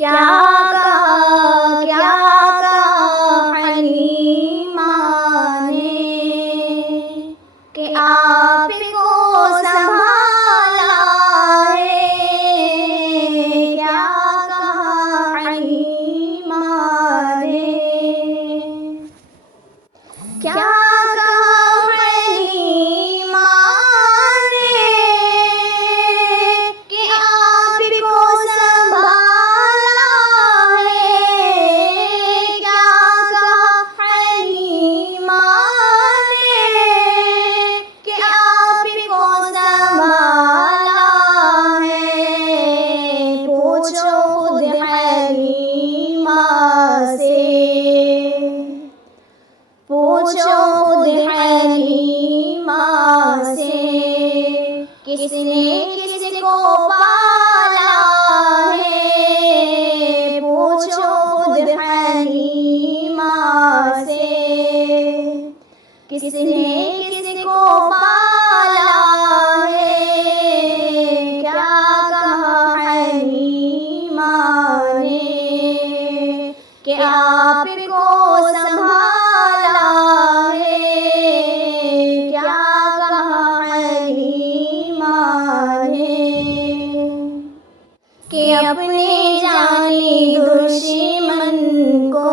क्या क्या कहा हलीमा ने कि आपको संभाला है। क्या कहा हलीमा ने, क्या पूछो खुद हलीमा से, किसने किसको पाला है। पूछो खुद हलीमा से, किसने किसको पाला है। क्या कहा हलीमा ने कि आपको संभाला है। क्या कहा हलीमा ने कि अपने जानी दुश्मन को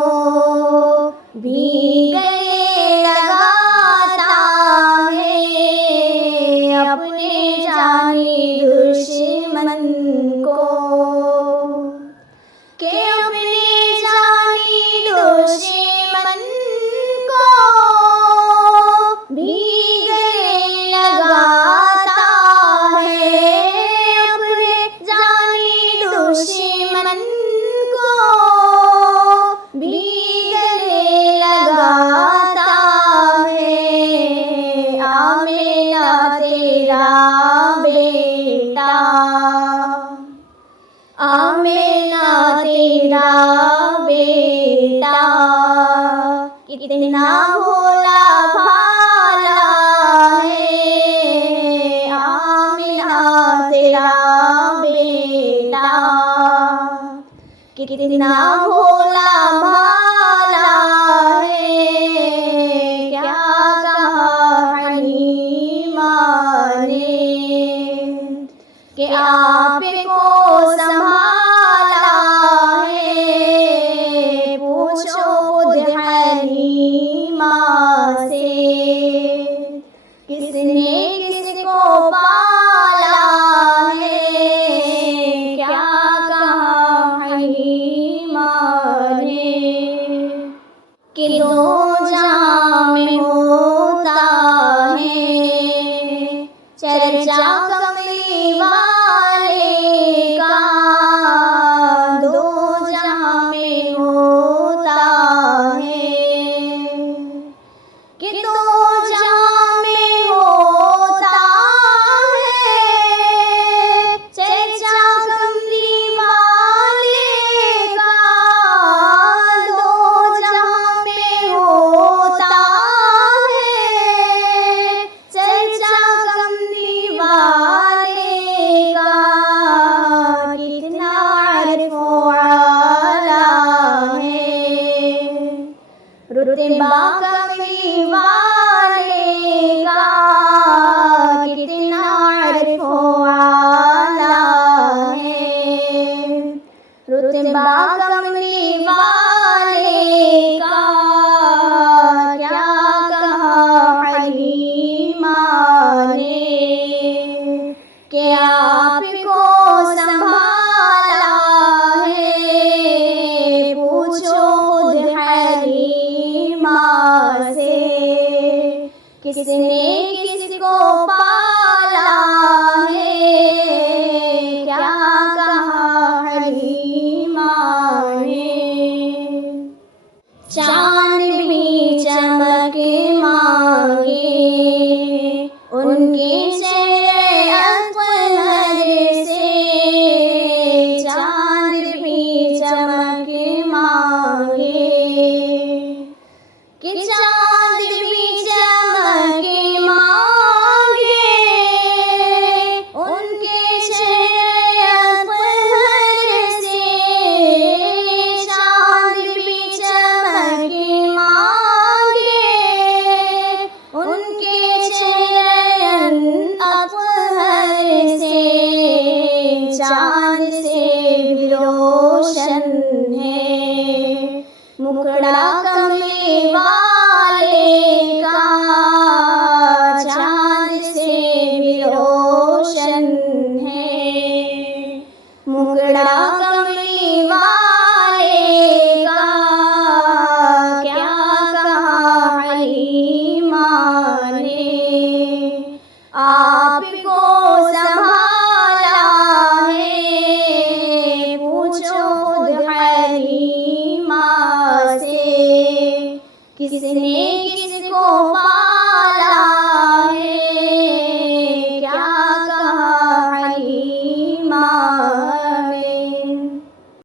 भी गले लगाता है। अपने जानी दुश्मन को कि अपने जानी दुश्मन को भी गले लगाता है। अपने जानी दुश्मन को भी गले लगाता है। आमिना तेरा बेटा, आमिना तेरा बेटा, कितना भोला भाला है। आमिना तेरा बेटा, कितना भोला भाला है। क्या कहा हलीमा ने कि आपको संभाला है। पूछो खुद हलीमा से, किसने किसको पाला है। क्या कहा हलीमा ने कि दो जहां में होता है चर्चा कमली वाले का। दो जहां में होता है कि दो जहां में होता है चर्चा कमली वाले का। दो जहां में होता है चर्चा कमली वाले का। कितना अर्फ़ो आला है रुतबा कमली वाले का। कितना अर्फ़ो आला है रुतबा कमली वाले का। क्या कहा हलीमा ने कि आपको संभाला है। पूछो खुद हलीमा से, किसने किसको पाला है। क्या कहा हलीमा ने मुखड़ा कमली वाले का चांद से भी रोशन है, मुखड़ा कमली वाले